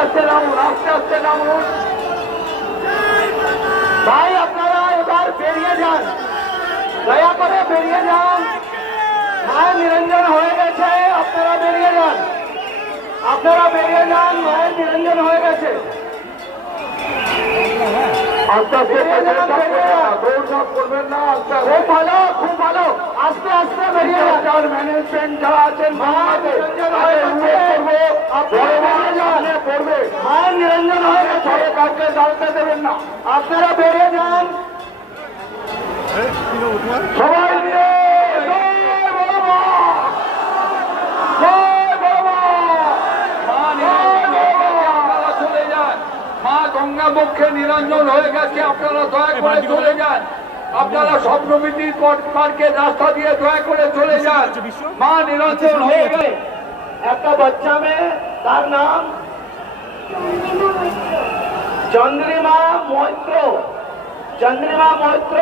আস্তে নামুন, আস্তে আস্তে নামুন। ভাই আপনারা এবার বেরিয়ে যান, দয়া করে বেরিয়ে যান। মায়ের নিরঞ্জন হয়ে গেছে, আপনারা বেরিয়ে যান, আপনারা বেরিয়ে যান, মায়ের নিরঞ্জন হয়ে গেছে। আস্তে আস্তে দৌড় করবেন না, খুব ভালো, খুব ভালো, আস্তে আস্তে বেরিয়ে যান। ম্যানেজমেন্ট যারা আছেন মায়ের নিরঞ্জন হয়ে গেছে, পড়বে, মায়ের নিরঞ্জন হয়ে গেছে, কাউকে দাঁড়াতে দেবেন না, আপনারা বেরিয়ে যান সবাই মিলে। মা গঙ্গা বক্ষে নিরঞ্জন হয়ে গেছে, আপনারা দয়া করে চলে যান। আপনারা সপ্রমিতির পার্কের রাস্তা দিয়ে দয়া করে চলে যান। মা নিরঞ্জন হয়ে গেছে। একটা বাচ্চা মেয়ে, তার নাম চন্দ্রিমা মৈত্র। চন্দ্রিমা মৈত্র